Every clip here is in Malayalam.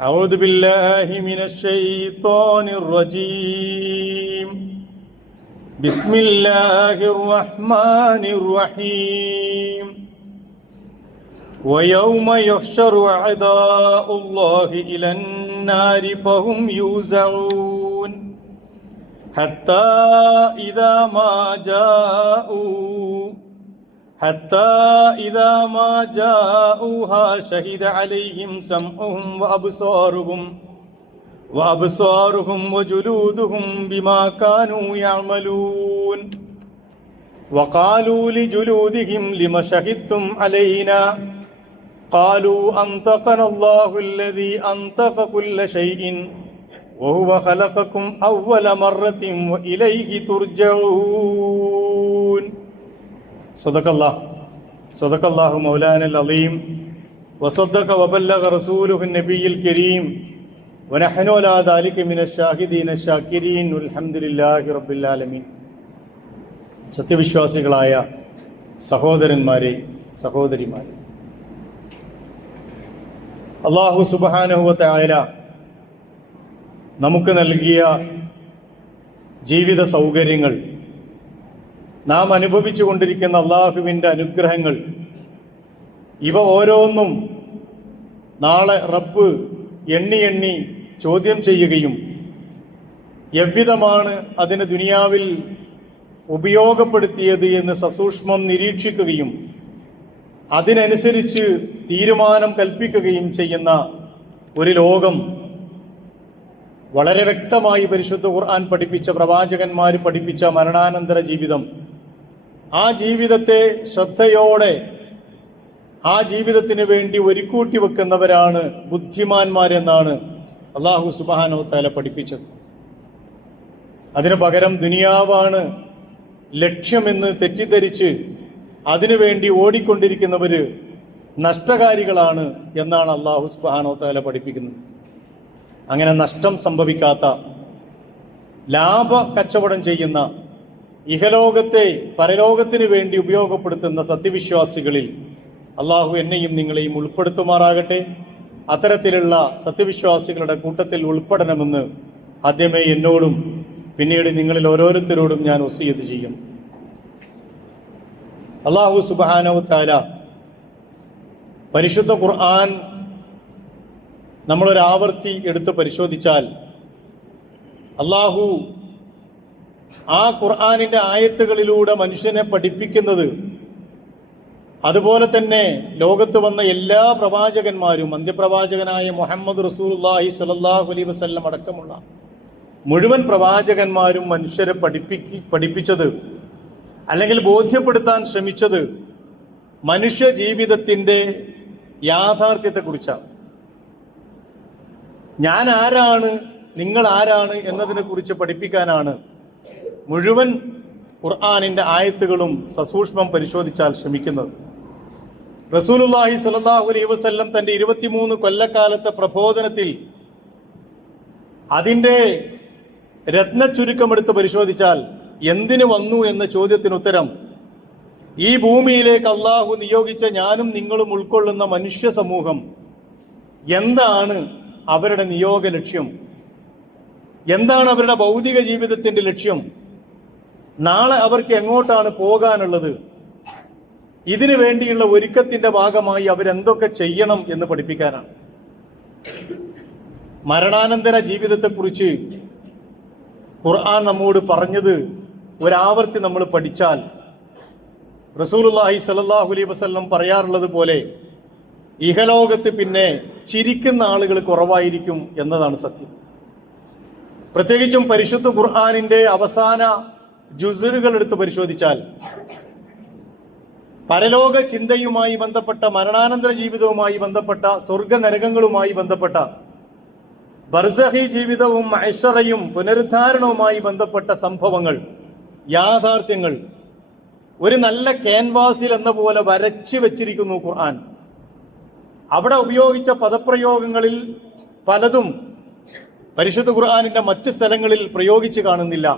أعوذ بالله من الشيطان الرجيم. بسم الله الرحمن الرحيم. ويوم يحشر أعداء الله إلى النار فهم يوزعون حتى إذا ما جاءوها شهد عليهم سمعهم وأبصارهم وجلودهم بما كانوا يعملون وقالوا لجلودهم لم شهدتم علينا قالوا أنطقنا الله الذي أنطق كل شيء وهو خلقكم أول مرة وإليه ترجعون. صدق الله مولانا العظيم وصدق وبلغ رسوله النبي الكريم ونحن على ذلك من الشاهدين الشاكرين والحمد لله رب العالمين. സത്യവിശ്വാസികളായ സഹോദരന്മാരെ, സഹോദരിമാരെ, അല്ലാഹു സുബ്ഹാനഹു വ തആല നമുക്ക് നൽകിയ ജീവിത സൗകര്യങ്ങൾ, നാം അനുഭവിച്ചു കൊണ്ടിരിക്കുന്ന അള്ളാഹുവിൻ്റെ അനുഗ്രഹങ്ങൾ, ഇവ ഓരോന്നും നാളെ റബ്ബ് എണ്ണി ചോദ്യം ചെയ്യുകയും എவ்விதമാണ് അതിന് ദുനിയാവിൽ ഉപയോഗപ്പെടുത്തിയത് എന്ന് സസൂക്ഷ്മം നിരീക്ഷിക്കുകയും അതിനനുസരിച്ച് തീരുമാനം കൽപ്പിക്കുകയും ചെയ്യുന്ന ഒരു ലോകം വളരെ വ്യക്തമായി പരിശുദ്ധ ഖുർആൻ പഠിപ്പിച്ച, പ്രവാചകന്മാർ പഠിപ്പിച്ച മരണാനന്തര ജീവിതം, ആ ജീവിതത്തെ ശ്രദ്ധയോടെ ആ ജീവിതത്തിന് വേണ്ടി ഒരുക്കൂട്ടി വെക്കുന്നവരാണ് ബുദ്ധിമാന്മാരെന്നാണ് അല്ലാഹു സുബ്ഹാനഹു വ തആല പഠിപ്പിച്ചത്. അതിനു പകരം ദുനിയാവാണ് ലക്ഷ്യമെന്ന് തെറ്റിദ്ധരിച്ച് അതിനുവേണ്ടി ഓടിക്കൊണ്ടിരിക്കുന്നവർ നഷ്ടകാരികളാണ് എന്നാണ് അല്ലാഹു സുബ്ഹാനഹു വ തആല പഠിപ്പിക്കുന്നത്. അങ്ങനെ നഷ്ടം സംഭവിക്കാത്ത, ലാഭ കച്ചവടം ചെയ്യുന്ന, ഇഹലോകത്തെ പരലോകത്തിന് വേണ്ടി ഉപയോഗപ്പെടുത്തുന്ന സത്യവിശ്വാസികളിൽ അള്ളാഹു എന്നെയും നിങ്ങളെയും ഉൾപ്പെടുത്തുമാറാകട്ടെ. അത്തരത്തിലുള്ള സത്യവിശ്വാസികളുടെ കൂട്ടത്തിൽ ഉൾപ്പെടണമെന്ന് ആദ്യമേ എന്നോടും പിന്നീട് നിങ്ങളിൽ ഓരോരുത്തരോടും ഞാൻ വസിയ്യത്ത് ചെയ്യുന്നു. അല്ലാഹു സുബ്ഹാനഹു വ തആല പരിശുദ്ധ ഖുർആൻ നമ്മളൊരാവർത്തി എടുത്ത് പരിശോധിച്ചാൽ അല്ലാഹു ആ ഖുർആനിൻ്റെ ആയത്തുകളിലൂടെ മനുഷ്യനെ പഠിപ്പിക്കുന്നത്, അതുപോലെ തന്നെ ലോകത്ത് വന്ന എല്ലാ പ്രവാചകന്മാരും, അന്ത്യപ്രവാചകനായ മുഹമ്മദ് റസൂലുള്ളാഹി സ്വല്ലല്ലാഹു അലൈഹി വസല്ലം അടക്കമുള്ള മുഴുവൻ പ്രവാചകന്മാരും മനുഷ്യരെ പഠിപ്പിച്ചത് അല്ലെങ്കിൽ ബോധ്യപ്പെടുത്താൻ ശ്രമിച്ചത് മനുഷ്യ ജീവിതത്തിൻ്റെ യാഥാർത്ഥ്യത്തെക്കുറിച്ചാണ്. ഞാൻ ആരാണ്, നിങ്ങൾ ആരാണ് എന്നതിനെ കുറിച്ച് പഠിപ്പിക്കാനാണ് മുഴുവൻ ഖുർആനിൻ്റെ ആയത്തുകളും സസൂക്ഷ്മം പരിശോധിച്ചാൽ ശ്രമിക്കുന്നത്. റസൂലുള്ളാഹി സ്വല്ലല്ലാഹു അലൈഹി വസല്ലം തൻ്റെ 23 കൊല്ലക്കാലത്തെ പ്രബോധനത്തിൽ അതിൻ്റെ രത്നച്ചുരുക്കമെടുത്ത് പരിശോധിച്ചാൽ എന്തിനു വന്നു എന്ന ചോദ്യത്തിന് ഉത്തരം, ഈ ഭൂമിയിലേക്ക് അള്ളാഹു നിയോഗിച്ച ഞാനും നിങ്ങളും ഉൾക്കൊള്ളുന്ന മനുഷ്യ സമൂഹം എന്താണ് അവരുടെ നിയോഗ ലക്ഷ്യം, എന്താണ് അവരുടെ ഭൗതിക ജീവിതത്തിൻ്റെ ലക്ഷ്യം, നാളെ അവർക്ക് എങ്ങോട്ടാണ് പോകാനുള്ളത്, ഇതിനു വേണ്ടിയുള്ള ഒരുക്കത്തിൻ്റെ ഭാഗമായി അവരെന്തൊക്കെ ചെയ്യണം എന്ന് പഠിപ്പിക്കാനാണ്. മരണാനന്തര ജീവിതത്തെക്കുറിച്ച് ഖുർആൻ നമ്മോട് പറഞ്ഞത് ഒരാവർത്തി നമ്മൾ പഠിച്ചാൽ റസൂലുള്ളാഹി സ്വല്ലല്ലാഹു അലൈഹി വസല്ലം പറയാറുള്ളത് പോലെ ഇഹലോകത്ത് പിന്നെ ചിരിക്കുന്ന ആളുകൾ കുറവായിരിക്കും എന്നതാണ് സത്യം. പ്രത്യേകിച്ചും പരിശുദ്ധ ഖുർആനിൻ്റെ അവസാന ജുസുകൾ എടുത്ത് പരിശോധിച്ചാൽ പരലോക ചിന്തയുമായി ബന്ധപ്പെട്ട, മരണാനന്തര ജീവിതവുമായി ബന്ധപ്പെട്ട, സ്വർഗനരകങ്ങളുമായി ബന്ധപ്പെട്ട, ബർസഖി ജീവിതവും മഹ്ശറയും പുനരുദ്ധാരണവുമായി ബന്ധപ്പെട്ട സംഭവങ്ങൾ, യാഥാർത്ഥ്യങ്ങൾ ഒരു നല്ല ക്യാൻവാസിൽ എന്ന പോലെ വരച്ചു വെച്ചിരിക്കുന്നു ഖുർആൻ. അവിടെ ഉപയോഗിച്ച പദപ്രയോഗങ്ങളിൽ പലതും പരിശുദ്ധ ഖുർആനിൻ്റെ മറ്റ് സ്ഥലങ്ങളിൽ പ്രയോഗിച്ച് കാണുന്നില്ല.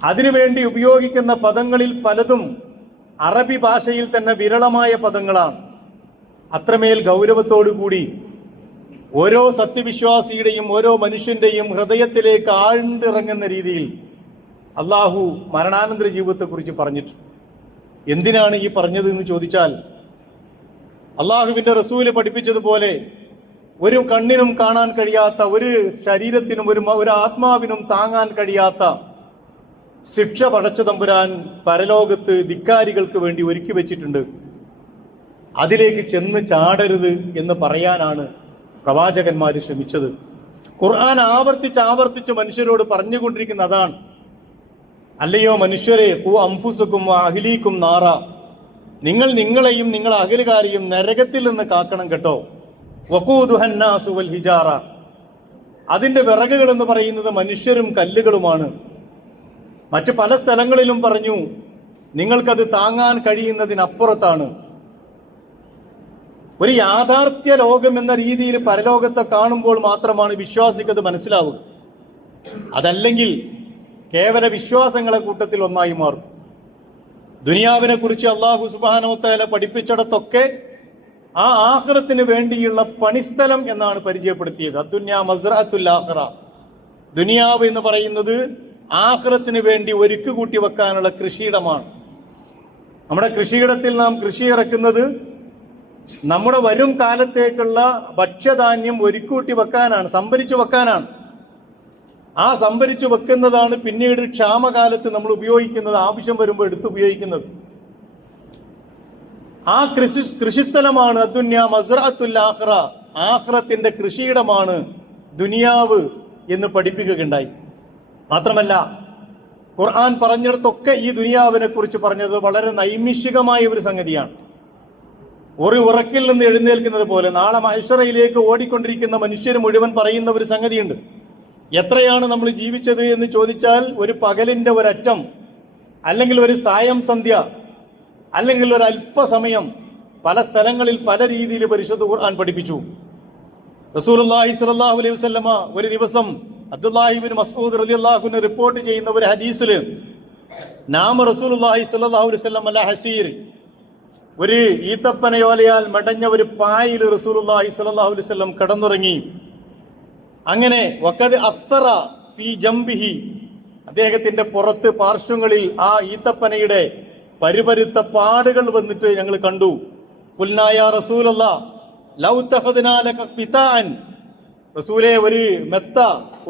അതിനുവേണ്ടി ഉപയോഗിക്കുന്ന പദങ്ങളിൽ പലതും അറബി ഭാഷയിൽ തന്നെ വിരളമായ പദങ്ങളാണ്. അത്രമേൽ ഗൗരവത്തോടു കൂടി ഓരോ സത്യവിശ്വാസിയുടെയും ഓരോ മനുഷ്യന്റെയും ഹൃദയത്തിലേക്ക് ആഴ്ന്നിറങ്ങുന്ന രീതിയിൽ അള്ളാഹു മരണാനന്തര ജീവിതത്തെക്കുറിച്ച് പറഞ്ഞിട്ടുണ്ട്. എന്തിനാണ് ഈ പറഞ്ഞത് എന്ന് ചോദിച്ചാൽ, അള്ളാഹുവിന്റെ റസൂല് പഠിപ്പിച്ചതുപോലെ ഒരു കണ്ണിനും കാണാൻ കഴിയാത്ത, ഒരു ശരീരത്തിനും ഒരു ആത്മാവിനും താങ്ങാൻ കഴിയാത്ത ശിക്ഷ പടച്ച തമ്പുരാൻ പരലോകത്ത് ധിക്കാരികൾക്ക് വേണ്ടി ഒരുക്കി വെച്ചിട്ടുണ്ട്. അതിലേക്ക് ചെന്ന് ചാടരുത് എന്ന് പറയാനാണ് പ്രവാചകന്മാർ ശ്രമിച്ചത്. ഖുർആൻ ആവർത്തിച്ച് മനുഷ്യരോട് പറഞ്ഞുകൊണ്ടിരിക്കുന്ന അതാണ്. അല്ലയോ മനുഷ്യരെ, അംഫുസക്കും അഹ്ലീക്കും നാറ, നിങ്ങൾ നിങ്ങളെയും നിങ്ങളെ അകലുകാരെയും നരകത്തിൽ നിന്ന് കാക്കണം കേട്ടോ. വഖൂദുഹന്നാസു വൽ ഹിജാറ, അതിന്റെ വിറകുകൾ എന്ന് പറയുന്നത് മനുഷ്യരും കല്ലുകളുമാണ്. മറ്റ് പല സ്ഥലങ്ങളിലും പറഞ്ഞു നിങ്ങൾക്കത് താങ്ങാൻ കഴിയുന്നതിനപ്പുറത്താണ്. ഒരു യാഥാർത്ഥ്യ ലോകം എന്ന രീതിയിൽ പരലോകത്തെ കാണുമ്പോൾ മാത്രമാണ് വിശ്വാസിക്കത് മനസ്സിലാവുക. അതല്ലെങ്കിൽ കേവല വിശ്വാസങ്ങളെ കൂട്ടത്തിൽ ഒന്നായി മാറും. ദുനിയാവിനെ കുറിച്ച് അല്ലാഹു സുബ്ഹാനഹു വ തആല പഠിപ്പിച്ചിടത്തൊക്കെ ആ ആഖിറത്തിന് വേണ്ടിയുള്ള പണിസ്ഥലം എന്നാണ് പരിചയപ്പെടുത്തിയത്. അദ്ദുന്യാ മസ്റഅത്തുൽ ആഖിറ, ദുനിയാവ് എന്ന് പറയുന്നത് ആഖിറത്തിന് വേണ്ടി ഒരുക്ക് കൂട്ടി വെക്കാനുള്ള കൃഷിയിടമാണ്. നമ്മുടെ കൃഷിയിടത്തിൽ നാം കൃഷി ഇറക്കുന്നത് നമ്മുടെ വരും കാലത്തേക്കുള്ള ഭക്ഷ്യധാന്യം ഒരുക്കൂട്ടി വെക്കാനാണ്, സംഭരിച്ചു വെക്കാനാണ്. ആ സംഭരിച്ചു വെക്കുന്നതാണ് പിന്നീട് ക്ഷാമകാലത്ത് നമ്മൾ ഉപയോഗിക്കുന്നത്, ആവശ്യം വരുമ്പോൾ എടുത്ത് ഉപയോഗിക്കുന്നത്. ആ കൃഷിസ്ഥലമാണ് അദ്ദുന്യാ മസ്റഅത്തുൽ ആഖിറ, ആഖിറത്തിന്റെ കൃഷിയിടമാണ് ദുനിയാവ് എന്ന് പഠിപ്പിക്കുകയുണ്ടായി. മാത്രമല്ല ഖുർആൻ പറഞ്ഞിടത്തൊക്കെ ഈ ദുനിയാവിനെ കുറിച്ച് പറഞ്ഞത് വളരെ നൈമിഷികമായ ഒരു സംഗതിയാണ്. ഒരു ഉറക്കിൽ നിന്ന് എഴുന്നേൽക്കുന്നത് പോലെ നാളെ മഹ്ശറയിലേക്ക് ഓടിക്കൊണ്ടിരിക്കുന്ന മനുഷ്യർ മുഴുവൻ പറയുന്ന ഒരു സംഗതിയുണ്ട്. എത്രയാണ് നമ്മൾ ജീവിച്ചത് എന്ന് ചോദിച്ചാൽ, ഒരു പകലിന്റെ ഒരറ്റം, അല്ലെങ്കിൽ ഒരു സായം സന്ധ്യ, അല്ലെങ്കിൽ ഒരു അല്പസമയം, പല സ്ഥലങ്ങളിൽ പല രീതിയിൽ പരിശുദ്ധ ഖുർആൻ പഠിപ്പിച്ചു. റസൂലുള്ളാഹി സ്വല്ലല്ലാഹു അലൈഹി വസല്ലമ ഒരു ദിവസം അബ്ദുല്ലാഹി ഇബ്നു മസ്ഊദ് റളിയല്ലാഹു അൻഹു റിപ്പോർട്ട് ചെയ്യുന്ന ഒരു ഹദീസിൽ, നാമ റസൂലുള്ളാഹി സ്വല്ലല്ലാഹു അലൈഹി വസല്ലം അല ഹസീർ, ഒരു ഈത്തപ്പനയോലയാൽ മടഞ്ഞ ഒരു പായിൽ റസൂലുള്ളാഹി സ്വല്ലല്ലാഹു അലൈഹി വസല്ലം കിടന്നുറങ്ങി. അങ്ങനെ വഖദ് അസ്റ ഫീ ജംബിഹി, അദ്ദേഹത്തിന്റെ പുറത്ത് പാർശ്വങ്ങളിൽ ആ ഈത്തപ്പനയുടെ പരിപരുത്ത പാടുകൾ വന്നിട്ട് ഞങ്ങൾ കണ്ടു. ഖുൽനാ യാ റസൂലല്ലാഹ് ലൗ തഖദ്നാ ലക ഖിതാഅൻ, റസൂലേ, ഒരു മെത്ത,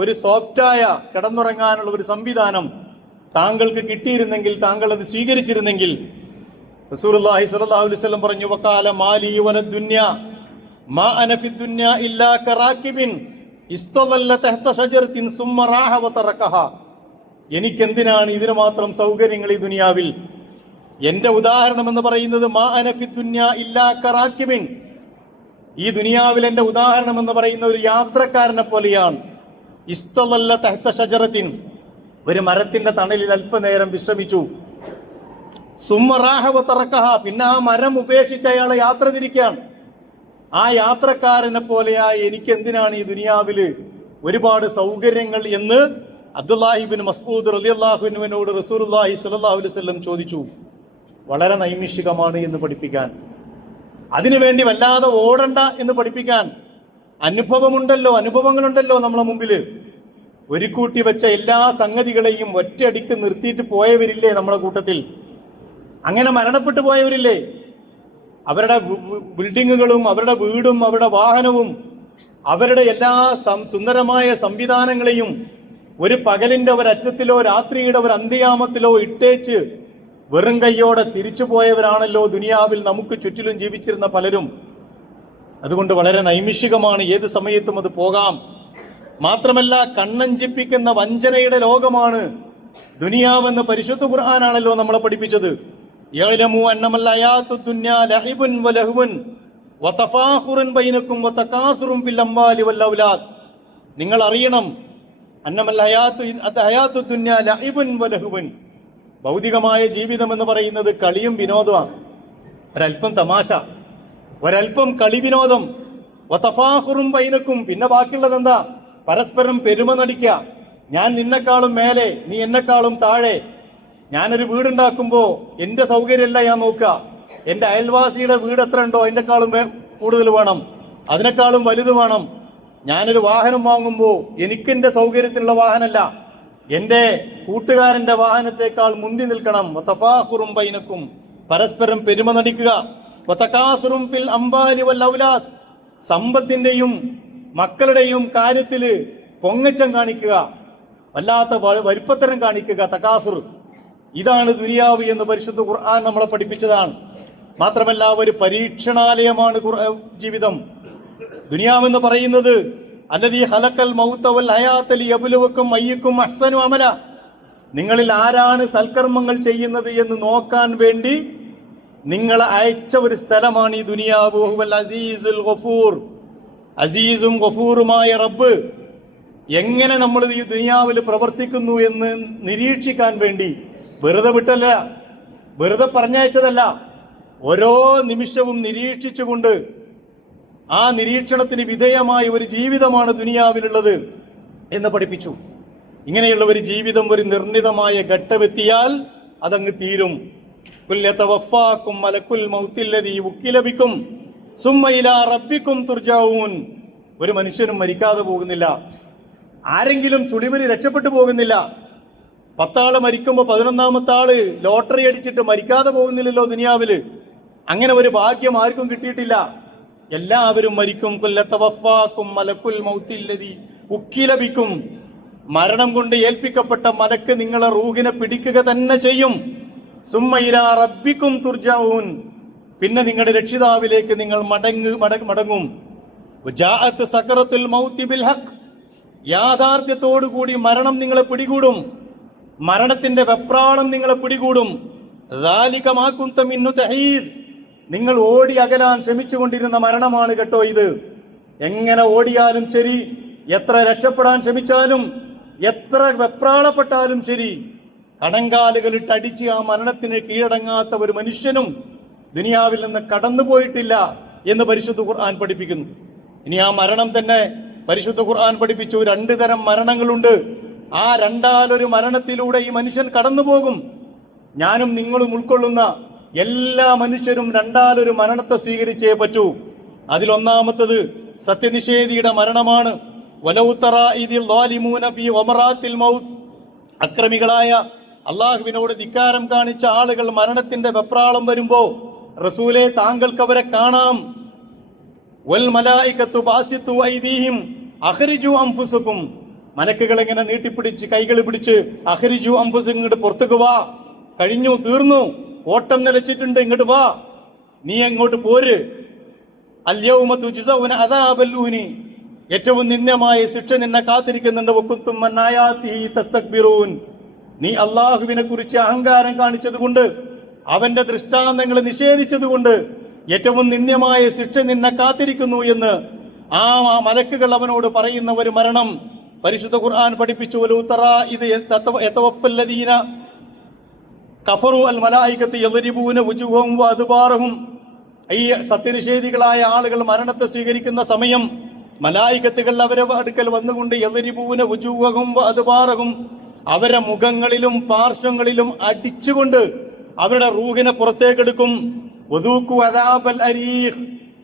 ഒരു സോഫ്റ്റായ കിടന്നുറങ്ങാനുള്ള ഒരു സംവിധാനം താങ്കൾക്ക് കിട്ടിയിരുന്നെങ്കിൽ, താങ്കൾ അത് സ്വീകരിച്ചിരുന്നെങ്കിൽ. റസൂലുള്ളാഹി സ്വല്ലല്ലാഹു അലൈഹി വസല്ലം പറഞ്ഞു, വഖാല മാലി വലദ് ദുനിയാ മാ അന ഫിദ് ദുനിയാ ഇല്ലാ കറാകിബിൻ ഇസ്തദല്ല തഹ്ത ഷജറത്തിൻ സുമ്മ റാഹ വതറകഹ, എനിക്കെന്തിനാണ് ഇതിന് മാത്രം സൗകര്യങ്ങൾ ഈ ദുനിയാവിൽ? എന്റെ ഉദാഹരണം എന്ന് പറയുന്നത് മാ അന ഫിദ് ദുനിയാ ഇല്ലാ കറാകിബിൻ, ഈ ദുനിയാവിൽ എന്റെ ഉദാഹരണം എന്ന് പറയുന്ന ഒരു യാത്രക്കാരനെ പോലെയാണ്. ഇസ്തദല്ല തഹ്ത ഷജറത്തിൻ, ഒരു മരത്തിന്റെ തണലിൽ അല്പനേരം വിശ്രമിച്ചു. സുമ്മ റാഹ വതറകഹ, പിന്നെ ആ മരം ഉപേക്ഷിച്ച് അയാളെ യാത്ര തിരിക്കുകയാണ്. ആ യാത്രക്കാരനെ പോലെയായി എനിക്ക് എന്തിനാണ് ഈ ദുനിയാവില് ഒരുപാട് സൗകര്യങ്ങൾ എന്ന് അബ്ദുല്ലാഹി ഇബ്നു മസ്ഊദ് റളിയല്ലാഹു അൻഹുവിനോട് റസൂലുള്ളാഹി സ്വല്ലല്ലാഹു അലൈഹി വസല്ലം ചോദിച്ചു. വളരെ നൈമിഷികമാണ് എന്ന് പഠിപ്പിക്കാൻ, അതിനുവേണ്ടി വല്ലാതെ ഓടണ്ട എന്ന് പഠിപ്പിക്കാൻ. അനുഭവങ്ങളുണ്ടല്ലോ നമ്മളെ മുമ്പില്. ഒരു കൂട്ടി വെച്ച എല്ലാ സംഗതികളെയും ഒറ്റയടിക്ക് നിർത്തിയിട്ട് പോയവരില്ലേ നമ്മുടെ കൂട്ടത്തിൽ? അങ്ങനെ മരണപ്പെട്ടു പോയവരില്ലേ? അവരുടെ ബിൽഡിങ്ങുകളും അവരുടെ വീടും അവരുടെ വാഹനവും അവരുടെ എല്ലാ സുന്ദരമായ സംവിധാനങ്ങളെയും ഒരു പകലിന്റെ ഒരറ്റത്തിലോ രാത്രിയുടെ ഒരു അന്ത്യയാമത്തിലോ ഇട്ടേച്ച് വെറും കൈയോടെ തിരിച്ചു പോയവരാണല്ലോ ദുനിയാവിൽ നമുക്ക് ചുറ്റിലും ജീവിച്ചിരുന്ന പലരും. അതുകൊണ്ട് വളരെ നൈമിഷികമാണ്, ഏത് സമയത്തും അത് പോകാം. മാത്രമല്ല കണ്ണഞ്ചിപ്പിക്കുന്ന വഞ്ചനയുടെ ലോകമാണ് ദുനിയാവെന്ന് പരിശുദ്ധ ഖുർആനാണല്ലോ നമ്മളെ പഠിപ്പിച്ചത്. യഅലമു അന്നമൽ ഹയാത്തുദ് ദുനിയാ ലഹിബുൻ വലഹുൻ വതഫാഖുറുൻ ബൈനകും വതകാസുറുൻ ഫിൽ അംവാലി വൽ ഔലാദ്, നിങ്ങൾ അറിയണം, അന്നമൽ ഹയാത്തുദ് ദുനിയാ ലഹിബുൻ വലഹുൻ, ഭൗതികമായ ജീവിതം എന്ന് പറയുന്നത് കളിയും വിനോദമാണ്. ഒരല്പം തമാശ, ഒരല്പം കളി വിനോദം. വതഫാഖുറുൻ ബൈനകും, പിന്നെ ബാക്കിയുള്ളത് എന്താ? പരസ്പരം പെരുമ നടിക്കുക. ഞാൻ നിന്നെക്കാളും മേലെ, നീ എന്നെക്കാളും താഴെ. ഞാനൊരു വീടുണ്ടാക്കുമ്പോ എന്റെ സൗകര്യമല്ല ഞാൻ നോക്കുക, എന്റെ അയൽവാസിയുടെ വീട് എത്ര ഉണ്ടോ അതിനേക്കാളും കൂടുതൽ വേണം, അതിനേക്കാളും വലുത് വേണം. ഞാനൊരു വാഹനം വാങ്ങുമ്പോൾ എനിക്കെന്റെ സൗകര്യത്തിനുള്ള വാഹനമല്ല, എന്റെ കൂട്ടുകാരന്റെ വാഹനത്തെക്കാൾ മുന്തി നിൽക്കണം. വതഫാഖുറും ബൈനക്കും, പരസ്പരം പെരുമ നടിക്കുക. വതകാസുറും ഫിൽ അംവാലി വൽ ഔലാദ്, സമ്പത്തിന്റെയും മക്കളുടെയും കാര്യത്തില് പൊങ്ങച്ചം കാണിക്കുക, വല്ലാത്ത വലിപ്പത്തരം കാണിക്കുക, തകാസുർ. ഇതാണ് ദുനിയാവ് എന്ന് പരിശുദ്ധ ഖുർആൻ നമ്മളെ പഠിപ്പിച്ചതാണ്. മാത്രമല്ല ഒരു പരീക്ഷണാലയമാണ് ജീവിതം. ദുനിയാവെന്ന് പറയുന്നത് അല്ലദീ ഖലഖൽ മൗത വൽ ഹയാത ലിയബ്ലുവക്കും അയ്യുക്കും അഹ്സനു അമല, നിങ്ങളിൽ ആരാണ് സൽക്കർമ്മങ്ങൾ ചെയ്യുന്നത് എന്ന് നോക്കാൻ വേണ്ടി നിങ്ങളെ അയച്ച ഒരു സ്ഥലമാണ് ഈ ദുനിയാവ്. ഹുവൽ അസീസുൽ ഗഫൂർ, അസീസും ഗഫൂറുമായ റബ്ബ് എങ്ങനെ നമ്മൾ ഈ ദുനിയാവിൽ പ്രവർത്തിക്കുന്നു എന്ന് നിരീക്ഷിക്കാൻ വേണ്ടി വെറുതെ വിട്ടല്ല, വെറുതെ പറഞ്ഞയച്ചതല്ല, ഓരോ നിമിഷവും നിരീക്ഷിച്ചുകൊണ്ട് ആ നിരീക്ഷണത്തിന് വിധേയമായ ഒരു ജീവിതമാണ് ദുനിയാവിലുള്ളത് എന്ന് പഠിപ്പിച്ചു. ഇങ്ങനെയുള്ള ഒരു ജീവിതം ഒരു നിർണിതമായ ഘട്ടമെത്തിയാൽ അതങ്ങ് തീരും. മലക്കുൽ മൗത്തില്ലദീ വുക്കില ബിക്കും സുമ്മ ഇലാ റബ്ബിക്കും തുർജഊൻ. ഒരു മനുഷ്യനും മരിക്കാതെ പോകുന്നില്ല, ആരെങ്കിലും ചുളിവിൽ രക്ഷപ്പെട്ടു പോകുന്നില്ല. 10 ആള് മരിക്കുമ്പോൾ 11ാമത്തെ ആള് ലോട്ടറി അടിച്ചിട്ട് മരിക്കാതെ പോകുന്നില്ലല്ലോ ദുനിയാവില്. അങ്ങനെ ഒരു ഭാഗ്യം ആർക്കും കിട്ടിയിട്ടില്ല. എല്ലാവരും മരിക്കും. മലക്കുൽ മൗത്തില്ലദീ വുക്കില ബിക്കും, മരണം കൊണ്ട് ഏൽപ്പിക്കപ്പെട്ട മലക്ക് നിങ്ങളെ റൂഹിനെ പിടിക്കുക തന്നെ ചെയ്യും. സുമ്മ ഇലാ റബ്ബിക്കും തുർജഊൻ, പിന്നെ നിങ്ങളുടെ രക്ഷിതാവിലേക്ക് നിങ്ങൾ മടങ്ങും. വജാഅത്ത് സകറത്തുൽ മൗതി ബിൽ ഹഖ്, യാഥാർത്ഥ്യത്തോടുകൂടി മരണം നിങ്ങളെ പിടികൂടും, മരണത്തിന്റെ വെപ്രാളം നിങ്ങളെ പിടികൂടും. ദാലിക മാ കുന്ത മിന്നു തഹീദ്, നിങ്ങൾ ഓടി അകലാൻ ശ്രമിച്ചുകൊണ്ടിരുന്ന മരണമാണ് കേട്ടോ ഇത്. എങ്ങനെ ഓടിയാലും ശരി, എത്ര രക്ഷപ്പെടാൻ ശ്രമിച്ചാലും, എത്ര വെപ്രാളപ്പെട്ടാലും ശരി, കണങ്കാലുകളിട്ട് അടിച്ച് ആ മരണത്തിന് കീഴടങ്ങാത്ത ഒരു മനുഷ്യനും ദുനിയാവിൽ നിന്ന് കടന്നുപോയിട്ടില്ല എന്ന് പരിശുദ്ധ ഖുർആൻ പഠിപ്പിക്കുന്നു. ഇനി ആ മരണം തന്നെ പരിശുദ്ധ ഖുർആൻ പഠിപ്പിച്ചു. 2 തരം മരണങ്ങളുണ്ട്. ആ രണ്ടാലൊരു മരണത്തിലൂടെ ഈ മനുഷ്യൻ കടന്നുപോകും. ഞാനും നിങ്ങളും ഉൾക്കൊള്ളുന്ന എല്ലാ മനുഷ്യരും രണ്ടാലൊരു മരണത്തെ സ്വീകരിച്ചേ പറ്റൂ. അതിലൊന്നാമത്തത് സത്യനിഷേധിയുടെ മരണമാണ്. വലൗ തറാ ഇദിൽ ളാലിമൂന ഫീ ഗമറാത്തിൽ മൗത്ത്, അക്രമികളായ അള്ളാഹുവിനോട് ധിക്കാരം കാണിച്ച ആളുകൾ മരണത്തിന്റെ വെപ്രാളം വരുമ്പോ റസൂലെ താങ്കൾക്ക് അവരെ കാണാം. വൽ മലായികത്തു ബാസിത്തു ഐദീഹിം അഖ്രിജു അൻഫുസകും, മലക്കുകൾ ഇങ്ങനെ നീട്ടിപ്പിടിച്ച് കൈകൾ പിടിച്ച് അഖ്രിജു അൻഫുസകും, ഇങ്ങോട്ട് പുറത്തേക്ക് വാ, കഴിഞ്ഞു, തീർന്നു, ഓട്ടം നിലച്ചിട്ടുണ്ട്, ഇങ്ങോട്ട് വാ, നീ അങ്ങോട്ട് പോര്. അൽയൗമ തുജ്സൗന അദാബൽ ഊനി, ഏറ്റവും നിന്ദ്യമായ ശിക്ഷ നിന്നെ കാത്തിരിക്കുന്നുണ്ട്. വകുന്തും അൻ ആയാതിഹി തസ്തക്ബിറൂൻ, നീ അള്ളാഹുവിനെ കുറിച്ച് അഹങ്കാരം കാണിച്ചതുകൊണ്ട്, അവന്റെ ദൃഷ്ടാന്തങ്ങൾ നിഷേധിച്ചതുകൊണ്ട് ഏറ്റവും നിന്ദ്യമായ ശിക്ഷ നിന്നെ കാത്തിരിക്കുന്നു എന്ന് ആ മലക്കുകൾ അവനോട് പറയുന്ന ഒരു മരണം പരിശുദ്ധ ഖുർആൻ പഠിപ്പിച്ചു. കഫറു അൽ മലായികത്ത് യദ്രിബൂന വുജൂഹും വഅദ്ബാറഹും, ഈ സത്യനിഷേധികളായ ആളുകൾ മരണത്തെ സ്വീകരിക്കുന്ന സമയം മലായികത്തുകൾ അവരെ അടുക്കൽ വന്നുകൊണ്ട് യദ്രിബൂന വുജൂഹും വഅദ്ബാറഹും, അവരെ മുഖങ്ങളിലും പാർശ്വങ്ങളിലും അടിച്ചുകൊണ്ട് അവരുടെ റൂഹിനെ പുറത്തേക്കെടുക്കും. വദൂഖു അദാബൽ അരീഖ്,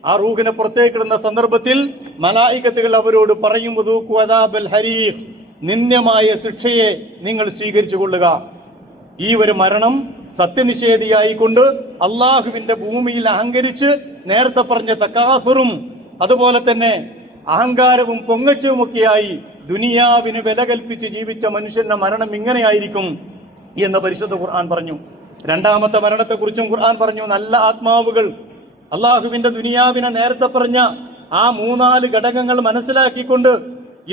ആ റൂഹിനെ പുറത്തേക്കിടുന്ന സന്ദർഭത്തിൽ മലായികത്തുകൾ അവരോട് പറയും, വദൂഖു അദാബൽ ഹരീഖ്, നിന്ദ്യമായ ശിക്ഷയെ നിങ്ങൾ സ്വീകരിച്ചു കൊള്ളുക. ഈ ഒരു മരണം സത്യനിഷേധിയായിക്കൊണ്ട് അള്ളാഹുവിന്റെ ഭൂമിയിൽ അഹങ്കരിച്ച് നേരത്തെ പറഞ്ഞ തകാസുറും അതുപോലെ തന്നെ അഹങ്കാരവും പൊങ്ങച്ചവുമൊക്കെയായി ദുനിയാവിന് വില കൽപ്പിച്ച് ജീവിച്ച മനുഷ്യന്റെ മരണം ഇങ്ങനെയായിരിക്കും എന്ന് പരിശുദ്ധ ഖുർആൻ പറഞ്ഞു. രണ്ടാമത്തെ മരണത്തെക്കുറിച്ചും ഖുർആൻ പറഞ്ഞു. നല്ല ആത്മാവുകൾ അള്ളാഹുവിന്റെ ദുനിയാവിനെ നേരത്തെ പറഞ്ഞ ആ 3-4 ഘടകങ്ങൾ മനസ്സിലാക്കിക്കൊണ്ട്,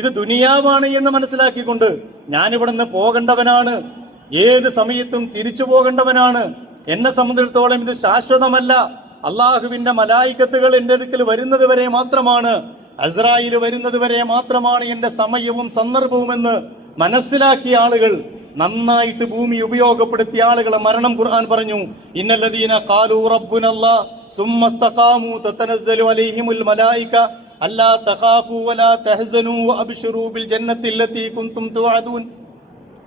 ഇത് ദുനിയാവാണ് എന്ന് മനസ്സിലാക്കിക്കൊണ്ട്, ഞാനിവിടുന്ന് പോകേണ്ടവനാണ്, ഏത് സമയത്തും തിരിച്ചു പോകേണ്ടവനാണ്, എന്നെ സംബന്ധിച്ചിടത്തോളം ഇത് ശാശ്വതമല്ല, അള്ളാഹുവിന്റെ മലായികത്തുകൾ എന്റെ അടുക്കൽ വരുന്നത് വരെ മാത്രമാണ്, അസ്രായിൽ വരുന്നത് വരെ മാത്രമാണ് എന്റെ സമയവും സന്ദർഭവുമെന്ന് മനസ്സിലാക്കിയ ആളുകൾ, നന്നായിട്ട് ഭൂമി ഉപയോഗപ്പെടുത്തിയ ആളുകളെ മരണം ഖുർആൻ പറഞ്ഞു. ഇന്നല്ലദീന ഖാലൂ റബ്ബുനല്ലാഹ് സുമ്മ ഇസ്തഖാമൂ തതനസ്സലു അലൈഹിമുൽ മലായിക അല്ലാ തഖാഫൂ വലാ തഹ്സനൂ വഅബ്ശിറൂ ബിൽ ജന്നത്തി അല്ലതീ കുൻതും തുഅദൂൻ.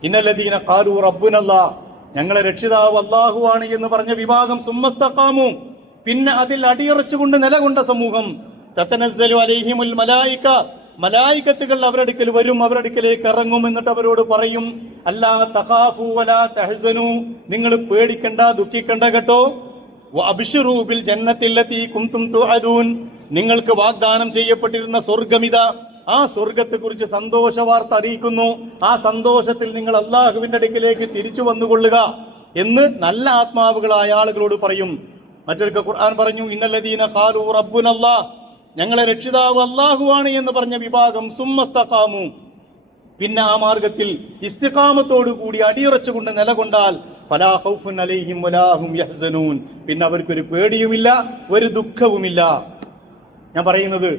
ഇന്നല്ലദീന ഖാലൂ റബ്ബുനല്ലാഹ്, ഞങ്ങളെ രക്ഷിതാവ് അല്ലാഹുവാണ് എന്ന് പറഞ്ഞ വിഭാഗം, സുമ്മ ഇസ്തഖാമൂ, പിന്നെ അതിൽ അടിയുറച്ചുകൊണ്ട് നിലകൊണ്ട സമൂഹം, തതനസ്സലു അലൈഹിമുൽ മലായിക, മലായികത്തുകൾ അവരുടെ അടുക്കൽ വരും, അവരുടെ അടുക്കലേക്ക് ഇറങ്ങും. എന്നിട്ട് അവരോട് പറയും, അല്ലാ തഖാഫു വലാ തഹ്സനു, നിങ്ങൾ പേടിക്കണ്ട, ദുഃഖിക്കണ്ട കേട്ടോ. വഅബ്ശിറൂ ബിൽ ജന്നത്തില്ലതി കുൻതും തുഅദൂൻ, നിങ്ങൾക്ക് വാഗ്ദാനം ചെയ്യപ്പെട്ടിരുന്ന സ്വർഗ്ഗമിതാ, ആ സ്വർഗത്തെക്കുറിച്ച് സന്തോഷ വാർത്ത അറിയിക്കുന്നു. ആ സന്തോഷത്തിൽ നിങ്ങൾ അള്ളാഹുവിന്റെ അടുക്കിലേക്ക് തിരിച്ചു വന്നുകൊള്ളുക എന്ന് നല്ല ആത്മാവുകളായ ആളുകളോട് പറയും. മറ്റൊരു ഖുർആൻ പറഞ്ഞു, ഇന്നല്ലദീന ഖാലൂ റബ്ബുനല്ലാഹ്, ഞങ്ങളെ രക്ഷിതാവ് അള്ളാഹുവാണ് എന്ന് പറഞ്ഞ വിഭാഗം സുമ്മസ്തഖാമു, പിന്നെ ആ മാർഗത്തിൽ ഇസ്തിഖാമത്തോടു കൂടി അടിയുറച്ചുകൊണ്ട് നിലകൊണ്ടാൽ ഫലാ ഖൗഫുൻ അലൈഹിം വലാ ഹും യഹ്സനൂൻ, പിന്നെ അവർക്കൊരു പേടിയുമില്ല, ഒരു ദുഃഖവുമില്ല. ഞാൻ പറയുന്നത്,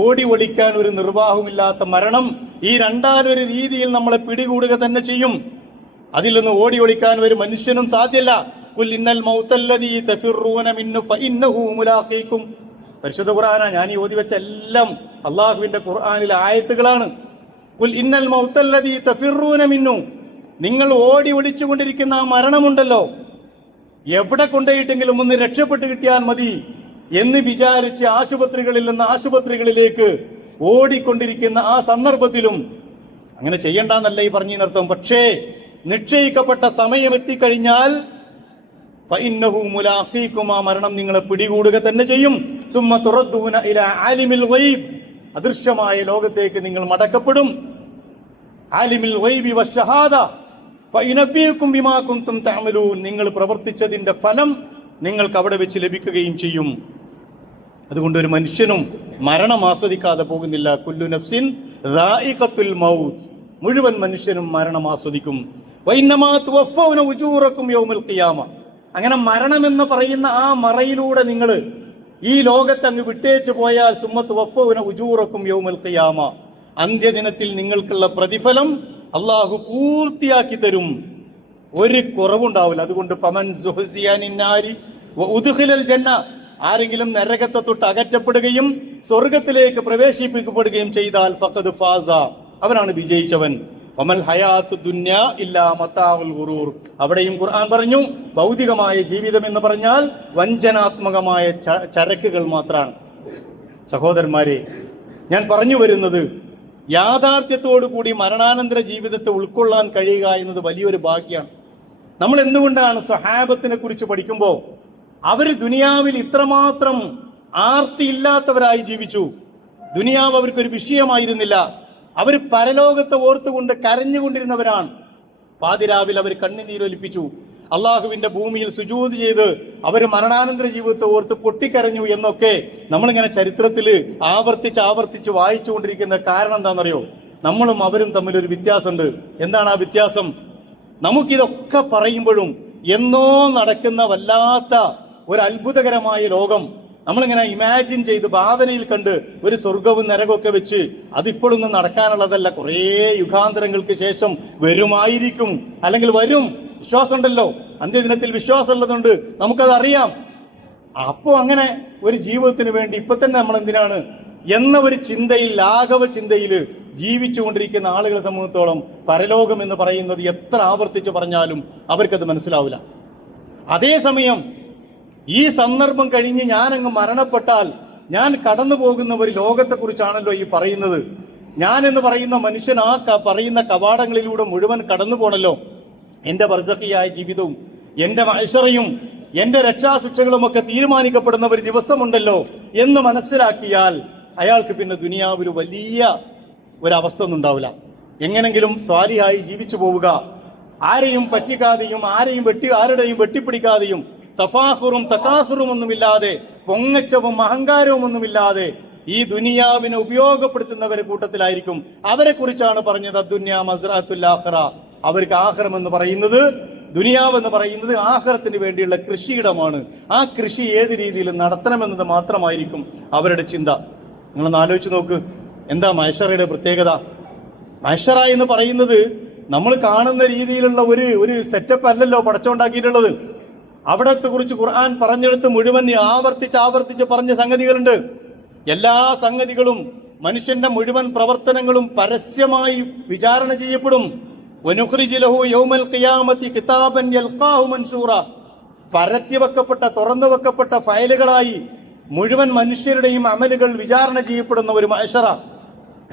ഓടി ഒളിക്കാൻ ഒരു നിർവാഹവുമില്ലാത്ത മരണം ഈ രണ്ടാലൊരു രീതിയിൽ നമ്മളെ പിടികൂടുക തന്നെ ചെയ്യും. അതിൽ നിന്ന് ഓടി ഒളിക്കാൻ ഒരു മനുഷ്യനും സാധ്യല്ല. ഖുൽ ഇന്നൽ മൗതല്ലദീ തഫിറൂന മിന്നു ഫഇന്നഹു മുലാഖീകും. പരിശുദ്ധ ഖുർആനാ, ഞാൻ ഈ ഓതി വെച്ച എല്ലാം അള്ളാഹുവിന്റെ ഖുർആനിലെ ആയത്തുകളാണ്. ഖുൽ ഇന്നൽ മൗതല്ലദീ തഫിറൂന മിന്നു, നിങ്ങൾ ഓടി ഒളിച്ചുകൊണ്ടിരിക്കുന്ന ആ മരണമുണ്ടല്ലോ, എവിടെ കൊണ്ടുപോയിട്ടെങ്കിലും ഒന്ന് രക്ഷപ്പെട്ട് കിട്ടിയാൽ മതി എന്ന് വിചാരിച്ച് ആശുപത്രികളിൽ നിന്ന് ആശുപത്രികളിലേക്ക് ഓടിക്കൊണ്ടിരിക്കുന്ന ആ സന്ദർഭത്തിലും അങ്ങനെ ചെയ്യണ്ടെന്നല്ല ഈ പറഞ്ഞതിനർത്ഥം. പക്ഷേ നിശ്ചയിക്കപ്പെട്ട സമയം എത്തിക്കഴിഞ്ഞാൽ ഫഇന്നഹു മുലാഖീകും, ആ മരണം നിങ്ങളെ പിടികൂടുക തന്നെ ചെയ്യും. സുമ്മ തുറദ്ദൂന ഇലാ ആലിമിൽ ഗൈബ്, അദൃശ്യമായ ലോകത്തേക്ക് നിങ്ങൾ മടക്കപ്പെടും. ആലിമിൽ ഗൈബി വശഹാദ ഫഇനബ്ബിയുകും ബിമാ കുൻതും തഅമലൂൻ, നിങ്ങൾ പ്രവർത്തിച്ചതിന്റെ ഫലം നിങ്ങൾക്ക് അവിടെ വെച്ച് ലഭിക്കുകയും ചെയ്യും. അതുകൊണ്ട് ഒരു മനുഷ്യനും മരണം ആസ്വദിക്കാതെ പോകുന്നില്ല. കുല്ലു നഫ്സിൻ ദാഇഖത്തുൽ മൗത്ത്, മുഴുവൻ മനുഷ്യനും മരണം ആസ്വദിക്കും. വഇന്നമാ തുവഫൗന ഉജൂറക്കും യൗമൽ ഖിയാമ, അങ്ങനെ മരണമെന്ന് പറയുന്ന ആ മറയിലൂടെ നിങ്ങൾ ഈ ലോകത്ത് അങ്ങ് വിട്ടേച്ചു പോയാൽ സുമ്മത്ത് വഫൗന ഉജൂറക്കും യൗമൽ ഖിയാമ, അന്ത്യദിനത്തിൽ നിങ്ങൾക്കുള്ള പ്രതിഫലം അള്ളാഹു പൂർത്തിയാക്കി തരും, ഒരു കുറവുണ്ടാവില്ല. അതുകൊണ്ട് ഫമൻ സുഹ്സിയാനിന്നാരി വഉദ്ഖിലൽ ജന്ന, ആരെങ്കിലും നരകത്തെ തൊട്ട് അകറ്റപ്പെടുകയും സ്വർഗത്തിലേക്ക് പ്രവേശിപ്പിക്കപ്പെടുകയും ചെയ്താൽ ഫഖദ് ഫാസ, അവനാണ് വിജയിച്ചവൻ. വമൽ ഹയാത്തു ദുന്യ ഇല്ലാ മതാഉൽ ഗുറൂർ, അവിടെയും ഖുർആൻ പറഞ്ഞു, ഭൗതികമായ ജീവിതം എന്ന് പറഞ്ഞാൽ വഞ്ചനാത്മകമായ ചരക്കുകൾ മാത്രമാണ്. സഹോദരന്മാരെ, ഞാൻ പറഞ്ഞു വരുന്നത്, യാഥാർത്ഥ്യത്തോടു കൂടി മരണാനന്തര ജീവിതത്തെ ഉൾക്കൊള്ളാൻ കഴിയുക എന്നത് വലിയൊരു ഭാഗ്യമാണ്. നമ്മൾ എന്തുകൊണ്ടാണ് സ്വഹാബത്തിനെ കുറിച്ച് പഠിക്കുമ്പോൾ അവർ ദുനിയാവിൽ ഇത്രമാത്രം ആർത്തിയില്ലാത്തവരായി ജീവിച്ചു? ദുനിയാവ് അവർക്കൊരു വിഷയമായിരുന്നില്ല. അവർ പരലോകത്തെ ഓർത്തുകൊണ്ട് കരഞ്ഞുകൊണ്ടിരുന്നവരാണ്. പാതിരാവിൽ അവർ കണ്ണുനീരൊലിപ്പിച്ചു. അള്ളാഹുവിന്റെ ഭൂമിയിൽ സുജൂദ് ചെയ്ത് അവർ മരണാനന്തര ജീവിതത്തെ ഓർത്ത് പൊട്ടിക്കരഞ്ഞു എന്നൊക്കെ നമ്മളിങ്ങനെ ചരിത്രത്തിൽ ആവർത്തിച്ച് വായിച്ചുകൊണ്ടിരിക്കുന്ന കാരണം എന്താണെന്നറിയോ? നമ്മളും അവരും തമ്മിലൊരു വ്യത്യാസമുണ്ട്. എന്താണ് ആ വ്യത്യാസം? നമുക്കിതൊക്കെ പറയുമ്പോഴും എന്നോ നടക്കുന്ന വല്ലാത്ത ഒരു അത്ഭുതകരമായ ലോകം നമ്മളിങ്ങനെ ഇമാജിൻ ചെയ്ത് ഭാവനയിൽ കണ്ട് ഒരു സ്വർഗവും നരകമൊക്കെ വെച്ച് അതിപ്പോഴൊന്നും നടക്കാനുള്ളതല്ല. കുറേ യുഗാന്തരങ്ങൾക്ക് ശേഷം വരുമായിരിക്കും, അല്ലെങ്കിൽ വരും. വിശ്വാസമുണ്ടല്ലോ, അന്ത്യദിനത്തിൽ വിശ്വാസമുള്ളതുകൊണ്ട് നമുക്കതറിയാം. അപ്പോൾ അങ്ങനെ ഒരു ജീവിതത്തിന് വേണ്ടി ഇപ്പൊ തന്നെ നമ്മൾ എന്തിനാണ് എന്ന ഒരു ചിന്തയിൽ, ലാഘവ ചിന്തയിൽ ജീവിച്ചുകൊണ്ടിരിക്കുന്ന ആളുകളെ സംബന്ധിച്ചോളം പരലോകം എന്ന് പറയുന്നത് എത്ര ആവർത്തിച്ച് പറഞ്ഞാലും അവർക്കത് മനസ്സിലാവില്ല. അതേസമയം ഈ സന്ദർഭം കഴിഞ്ഞ് ഞാനങ്ങ് മരണപ്പെട്ടാൽ ഞാൻ കടന്നു പോകുന്ന ഒരു ലോകത്തെക്കുറിച്ചാണല്ലോ ഈ പറയുന്നത്. ഞാൻ എന്ന് പറയുന്ന മനുഷ്യൻ ആ പറയുന്ന കവാടങ്ങളിലൂടെ മുഴുവൻ കടന്നു പോണല്ലോ. എന്റെ ബർസഖിയായ ജീവിതവും എന്റെ മഹ്ശറയും എന്റെ രക്ഷാശിക്ഷകളും ഒക്കെ തീരുമാനിക്കപ്പെടുന്ന ഒരു ദിവസമുണ്ടല്ലോ എന്ന് മനസ്സിലാക്കിയാൽ അയാൾക്ക് പിന്നെ ദുനിയാവിൽ വലിയ ഒരവസ്ഥ ഒന്നും ഉണ്ടാവില്ല. എങ്ങനെങ്കിലും സ്വാലിഹായി ജീവിച്ചു പോവുക, ആരെയും പറ്റിക്കാതെയും ആരുടെയും വെട്ടിപ്പിടിക്കാതെയും തഫാഖുറും തകാസുറും ഒന്നുമില്ലാതെ, പൊങ്ങച്ചവും അഹങ്കാരവും ഒന്നുമില്ലാതെ ഈ ദുനിയാവിനെ ഉപയോഗപ്പെടുത്തുന്നവരുടെ കൂട്ടത്തിലായിരിക്കും. അവരെ കുറിച്ചാണ് പറഞ്ഞത് അദ്ദുന്യാ മസ്റഅത്തുൽ ആഖിറ. അവർക്ക് ആഖിറം എന്ന് പറയുന്നത്, ദുനിയാവ് എന്ന് പറയുന്നത് ആഖിറത്തിന് വേണ്ടിയുള്ള കൃഷിയിടമാണ്. ആ കൃഷി ഏത് രീതിയിൽ നടത്തണമെന്നത് മാത്രമായിരിക്കും അവരുടെ ചിന്ത. നിങ്ങളൊന്ന് ആലോചിച്ച് നോക്ക്, എന്താ മഹ്ശറയുടെ പ്രത്യേകത? മഹ്ശറ എന്ന് പറയുന്നത് നമ്മൾ കാണുന്ന രീതിയിലുള്ള ഒരു സെറ്റപ്പ് അല്ലല്ലോ പടച്ചുണ്ടാക്കിയിട്ടുള്ളത്. അവിടത്തെ കുറിച്ച് ഖുർആൻ പറഞ്ഞെടുത്ത് മുഴുവൻ ആവർത്തിച്ച് പറഞ്ഞ സംഗതികളുണ്ട്. എല്ലാ സംഗതികളും, മനുഷ്യന്റെ മുഴുവൻ പ്രവർത്തനങ്ങളും പരസ്യമായി വിചാരണ ചെയ്യപ്പെടും. വനുഖ്രിജു ലഹു യൗമൽ ഖിയാമത്തി കിതാബൻ യൽഖാഹു മൻശൂറ, പരത്തി വെക്കപ്പെട്ട, തുറന്നു വെക്കപ്പെട്ട ഫയലുകളായി മുഴുവൻ മനുഷ്യരുടെയും അമലുകൾ വിചാരണ ചെയ്യപ്പെടുന്ന ഒരു മഹ്ശറ.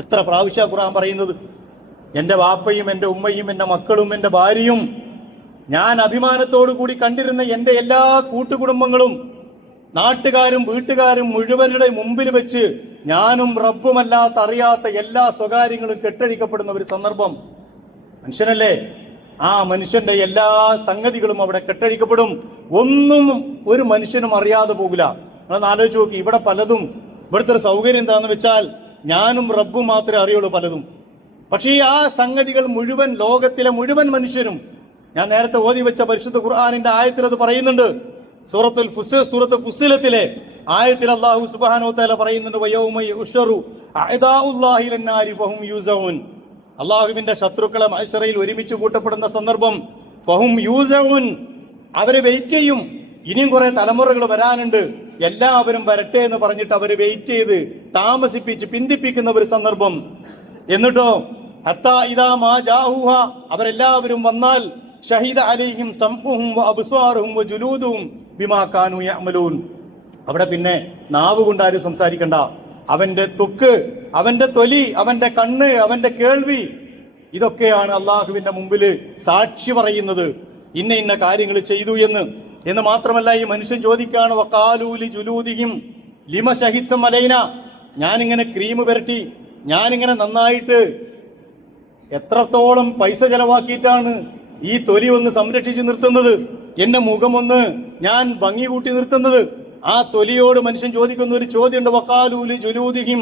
എത്ര പ്രാവശ്യ ഖുർആൻ പറയുന്നത്? എൻ്റെ വാപ്പയും എൻ്റെ ഉമ്മയും എൻ്റെ മക്കളും എൻ്റെ ഭാര്യയും ഞാൻ അഭിമാനത്തോടു കൂടി കണ്ടിരുന്ന എൻ്റെ എല്ലാ കൂട്ടുകുടുംബങ്ങളും നാട്ടുകാരും വീട്ടുകാരും മുഴുവനുടെ മുമ്പിൽ വെച്ച് ഞാനും റബ്ബുമല്ലാത്ത അറിയാത്ത എല്ലാ സ്വകാര്യങ്ങളും കെട്ടഴിക്കപ്പെടുന്ന ഒരു സന്ദർഭം. മനുഷ്യനല്ലേ, ആ മനുഷ്യന്റെ എല്ലാ സംഗതികളും അവിടെ കെട്ടഴിക്കപ്പെടും. ഒന്നും ഒരു മനുഷ്യനും അറിയാതെ പോകില്ല. നിങ്ങളൊന്ന് ആലോചിച്ച് നോക്കി. ഇവിടെ പലതും, ഇവിടുത്തെ ഒരു സൗകര്യം എന്താണെന്ന് വെച്ചാൽ ഞാനും റബ്ബും മാത്രമേ അറിയുള്ളൂ പലതും. പക്ഷേ ആ സംഗതികൾ മുഴുവൻ, ലോകത്തിലെ മുഴുവൻ മനുഷ്യരും, ഞാൻ നേരത്തെ ഓതി വെച്ച പരിശുദ്ധ ഖുർആനിന്റെ ആയത്തിൽ അത് പറയുന്നുണ്ട്. സൂറത്തുൽ ഫുസ്സിലത്തിലെ ആയത്തിൽ അല്ലാഹു സുബ്ഹാനഹു വ തആല പറയുന്നുണ്ട്, വയൗമ യുഹ്ശറു അഅദാഉല്ലാഹി ലന്നാരി ഫഹും യൂസഊൻ. അല്ലാഹുവിന്റെ ശത്രുക്കളെ മഹ്ശറയിൽ ഒരുമിച്ച് കൂട്ടപ്പെടുന്ന സന്ദർഭം. ഫഹും യൂസഊൻ, അവരെ വെയിറ്റ് ചെയ്യും. ഇനിയും കുറെ തലമുറകൾ വരാനുണ്ട്, എല്ലാവരും വരട്ടെ എന്ന് പറഞ്ഞിട്ട് അവര് വെയിറ്റ് ചെയ്ത് താമസിപ്പിച്ച് പിന്തിപ്പിക്കുന്ന ഒരു സന്ദർഭം. എന്നിട്ടോ ഹത്താ ഇദാ മാ ജാഹുഹ, അവരെല്ലാവരും വന്നാൽ ഷഹീദ അലൈഹിം സംഉഹും വ അബ്സ്വാറുഹും വ ജുലൂദുഹും ബിമാ കാനൂ യഅമലൂൻ. അവിടെ പിന്നെ നാവ് കൊണ്ട് ആരും സംസാരിക്കണ്ട. അവന്റെ ത്വക്ക്, അവന്റെ തൊലി, അവന്റെ കണ്ണ്, അവന്റെ കേൾവി, ഇതൊക്കെയാണ് അള്ളാഹുവിന്റെ മുമ്പിൽ സാക്ഷി പറയുന്നത് ഇന്ന ഇന്ന കാര്യങ്ങൾ ചെയ്തു എന്ന് മാത്രമല്ല, ഈ മനുഷ്യൻ ചോദിക്കാണ്, വഖാലൂലി ജുലൂദിഹിം ലിമ ശഹിദ്തും അലൈന, ഞാനിങ്ങനെ ക്രീം പുരട്ടി, ഞാനിങ്ങനെ നന്നായിട്ട് എത്രത്തോളം പൈസ ചെലവാക്കിയിട്ടാണ് ഈ തൊലി ഒന്ന് സംരക്ഷിച്ച് നിർത്തുന്നത്, എന്റെ മുഖമൊന്ന് ഞാൻ ഭംഗി കൂട്ടി നിർത്തുന്നത്. ആ തൊലിയോട് മനുഷ്യൻ ചോദിക്കുന്ന ഒരു ചോദ്യമുണ്ട്, വഖാലൂലി ജുലൂദിഹിം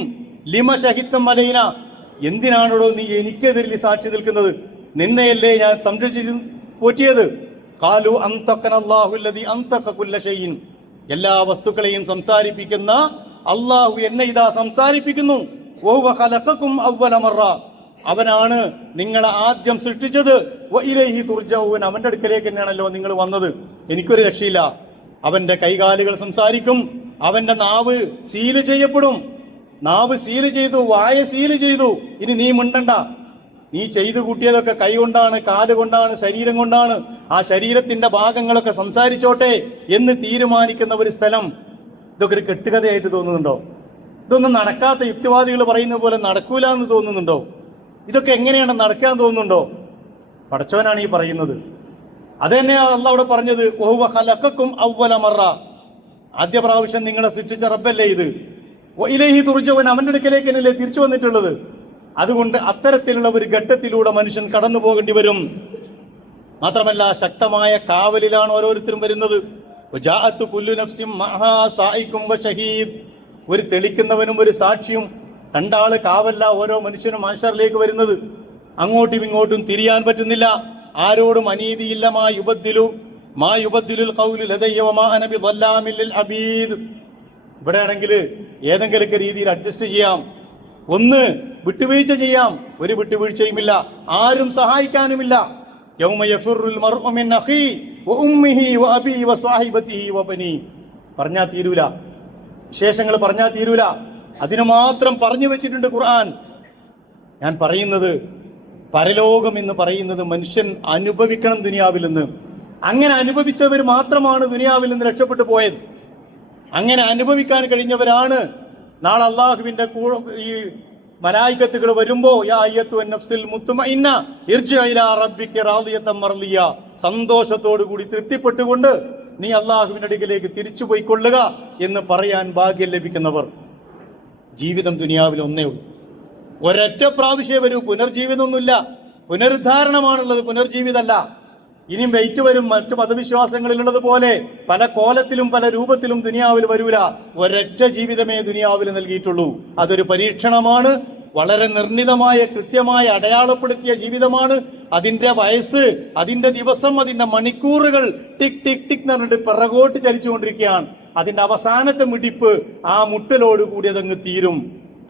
ലിമ ശഹിദ്തും അലൈന, എന്തിനാണോ നീ എനിക്കെതിരിൽ സാക്ഷി നിൽക്കുന്നത്? നിന്നെയല്ലേ ഞാൻ സംരക്ഷിച്ച് പോറ്റിയത്. ഖാലു അൻതഖനല്ലാഹു അല്ലദീ അൻതഖ കുല്ല ഷൈഇൻ, എല്ലാ വസ്തുക്കളെയും സംസാരിപ്പിക്കുന്ന അല്ലാഹു എന്നെ ഇതാ സംസാരിപ്പിക്കുന്നു. വഹുവ ഖലഖകും അവ്വല മറ, അവനാണ് നിങ്ങളെ ആദ്യം സൃഷ്ടിച്ചത്. വഇലൈഹി തുർജഊൻ, അവന്റെ അടുക്കലേക്ക് തന്നെയാണല്ലോ നിങ്ങൾ വന്നത്. എനിക്കൊരു രക്ഷയില്ല. അവന്റെ കൈകാലുകൾ സംസാരിക്കും, അവന്റെ നാവ് സീല് ചെയ്യപ്പെടും. നാവ് സീല് ചെയ്തു, വായ സീല് ചെയ്തു. ഇനി നീ മിണ്ടണ്ട. നീ ചെയ്തു കൂട്ടിയതൊക്കെ കൈ കൊണ്ടാണ്, കാല് കൊണ്ടാണ്, ശരീരം കൊണ്ടാണ്. ആ ശരീരത്തിന്റെ ഭാഗങ്ങളൊക്കെ സംസാരിച്ചോട്ടെ എന്ന് തീരുമാനിക്കുന്ന ഒരു സ്ഥലം. ഇതൊക്കെ ഒരു കെട്ടുകഥയായിട്ട് തോന്നുന്നുണ്ടോ? ഇതൊന്നും നടക്കാത്ത യുക്തിവാദികൾ പറയുന്ന പോലെ നടക്കൂല എന്ന് തോന്നുന്നുണ്ടോ? ഇതൊക്കെ എങ്ങനെയാണ് നടക്കാൻ തോന്നുന്നുണ്ടോ? പടച്ചവനാണ് ഈ പറയുന്നത്. അത് തന്നെയാണ് അള്ളാഹ് അവിടെ പറഞ്ഞത്, വഹുവ ഖലഖകും അവ്വല മറ, ആദ്യ പ്രാവശ്യം നിങ്ങളെ സൃഷ്ടിച്ച റബ്ബല്ലേ ഇത്. വഇലൈഹി തുർജഊൻ, അവന്റെ അടുക്കലേക്ക് തന്നെയല്ലേ തിരിച്ചു വന്നിട്ടുള്ളത്. അതുകൊണ്ട് അത്തരത്തിലുള്ള ഒരു ഘട്ടത്തിലൂടെ മനുഷ്യൻ കടന്നു പോകേണ്ടി വരും. മാത്രമല്ല, ശക്തമായ കാവലിലാണ് ഓരോരുത്തരും വരുന്നത്. വജാഅത്തു കുല്ലു നഫ്സിൻ മഅഹാ സായിഖും വശഹീദ്, ഒരു തെളിക്കുന്നവനും ഒരു സാക്ഷിയും, രണ്ടാള് കാവല്ല ഓരോ മനുഷ്യനും മഹ്ശറിലേക്ക് വരുന്നത്. അങ്ങോട്ടും ഇങ്ങോട്ടും തിരിയാൻ പറ്റുന്നില്ല, ആരോടും അനീതിയില്ല. മാ യുബദ്ദിലുൽ ഖൗലു ലദയ്യ വമാ അന ബിളല്ലാമിൽ ലിൽ അബീദ്. ഇവിടെയാണെങ്കിൽ ഏതെങ്കിലുമൊക്കെ രീതിയിൽ അഡ്ജസ്റ്റ് ചെയ്യാം, ഒന്ന് വിട്ടുവീഴ്ച ചെയ്യാം, ഒരു വിട്ടുവീഴ്ചയുമില്ല, ആരും സഹായിക്കാനുമില്ല. യൗമ യഫിറുൽ മർഉ മിൻ അഖീ വ ഉമ്മിഹി വ അബീ വ സ്വഹിബതിഹി വ ബനീ. പറഞ്ഞാൽ തീരൂല, വിശേഷങ്ങൾ പറഞ്ഞാൽ തീരൂല. അതിനു മാത്രം പറഞ്ഞു വെച്ചിട്ടുണ്ട് ഖുർആൻ. ഞാൻ പറയുന്നത്, പരലോകം എന്ന് പറയുന്നത് മനുഷ്യൻ അനുഭവിക്കണം ദുനിയാവിൽ നിന്ന്. അങ്ങനെ അനുഭവിച്ചവർ മാത്രമാണ് ദുനിയാവിൽ നിന്ന് രക്ഷപ്പെട്ടു പോയത്. അങ്ങനെ അനുഭവിക്കാൻ കഴിഞ്ഞവരാണ് നാളെ അള്ളാഹുവിന്റെ ഈ മലായികത്തുകൾ വരുമ്പോ, യാ അയ്യത്തുൻ നഫ്സുൽ മുത്മഇന്ന ഇർജിഇ ഇലാ റബ്ബിക റാദിയതൻ മർദിയ, സന്തോഷത്തോടു കൂടി തൃപ്തിപ്പെട്ടുകൊണ്ട് നീ അള്ളാഹുവിന്റെ അടുക്കലേക്ക് തിരിച്ചു പോയിക്കൊള്ളുക എന്ന് പറയാൻ ഭാഗ്യം ലഭിക്കുന്നവർ. ജീവിതം ദുനിയാവിൽ ഒന്നേ ഉള്ളൂ, ഒരൊറ്റ പ്രാവശ്യം വരൂ. പുനർജീവിതമൊന്നുമില്ല, പുനരുദ്ധാരണമാണുള്ളത്, പുനർജീവിതമല്ല. ഇനിയും വെയിറ്റ് വരും. മറ്റു മതവിശ്വാസങ്ങളിലുള്ളത് പോലെ പല കോലത്തിലും പല രൂപത്തിലും ദുനിയാവിൽ വരൂല. ഒരൊറ്റ ജീവിതമേ ദുനിയാവിൽ നൽകിയിട്ടുള്ളൂ. അതൊരു പരീക്ഷണമാണ്. വളരെ നിർണിതമായ, കൃത്യമായ അടയാളപ്പെടുത്തിയ ജീവിതമാണ്. അതിന്റെ വയസ്സ്, അതിന്റെ ദിവസം, അതിന്റെ മണിക്കൂറുകൾ ടിക് ടിക് ടിക് എന്ന് പറഞ്ഞിട്ട് പിറകോട്ട് ചലിച്ചുകൊണ്ടിരിക്കുകയാണ്. അതിന്റെ അവസാനത്തെ മിടിപ്പ്, ആ മുട്ടലോടുകൂടി അതങ്ങ് തീരും.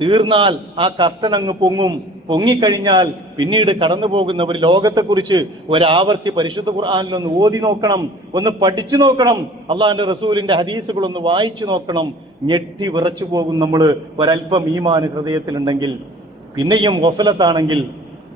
തീർന്നാൽ ആ കർട്ടൻ അങ്ങ് പൊങ്ങും. പൊങ്ങിക്കഴിഞ്ഞാൽ പിന്നീട് കടന്നു പോകുന്ന ഒരു ലോകത്തെക്കുറിച്ച് ഒരാവർത്തി പരിശുദ്ധ ഖുർആനിൽ ഒന്ന് ഓതി നോക്കണം, ഒന്ന് പഠിച്ചു നോക്കണം, അള്ളാഹിന്റെ റസൂലിന്റെ ഹദീസുകളൊന്ന് വായിച്ചു നോക്കണം. ഞെട്ടി വിറച്ചു പോകും നമ്മൾ, ഒരല്പം ഈമാൻ ഹൃദയത്തിലുണ്ടെങ്കിൽ. പിന്നെയും ഗഫലത്താണെങ്കിൽ,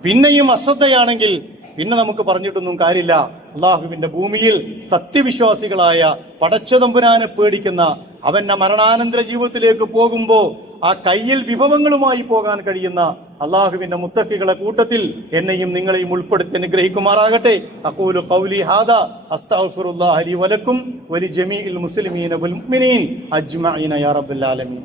പിന്നെയും അശ്രദ്ധയാണെങ്കിൽ പിന്നെ നമുക്ക് പറഞ്ഞിട്ടൊന്നും കാര്യമില്ല. അള്ളാഹുവിന്റെ ഭൂമിയിൽ സത്യവിശ്വാസികളായ പടച്ചതമ്പുരാനെ പേടിക്കുന്ന, അവന്റെ മരണാനന്തര ജീവിതത്തിലേക്ക് പോകുമ്പോൾ ആ കയ്യിൽ വിഭവങ്ങളുമായി പോകാൻ കഴിയുന്ന അള്ളാഹുവിന്റെ മുത്തക്കികളെ കൂട്ടത്തിൽ എന്നെയും നിങ്ങളെയും ഉൾപ്പെടുത്തി അനുഗ്രഹിക്കുമാറാകട്ടെ. അഖൂലു ഖൗലി ഹാദാ അസ്തഗ്ഫിറുല്ലാഹ ലി വലക്കും വലി ജമീഇൽ മുസ്ലിമീന വൽ മുഅ്മിനീൻ അജ്മഈന യാ റബ്ബൽ ആലമീൻ.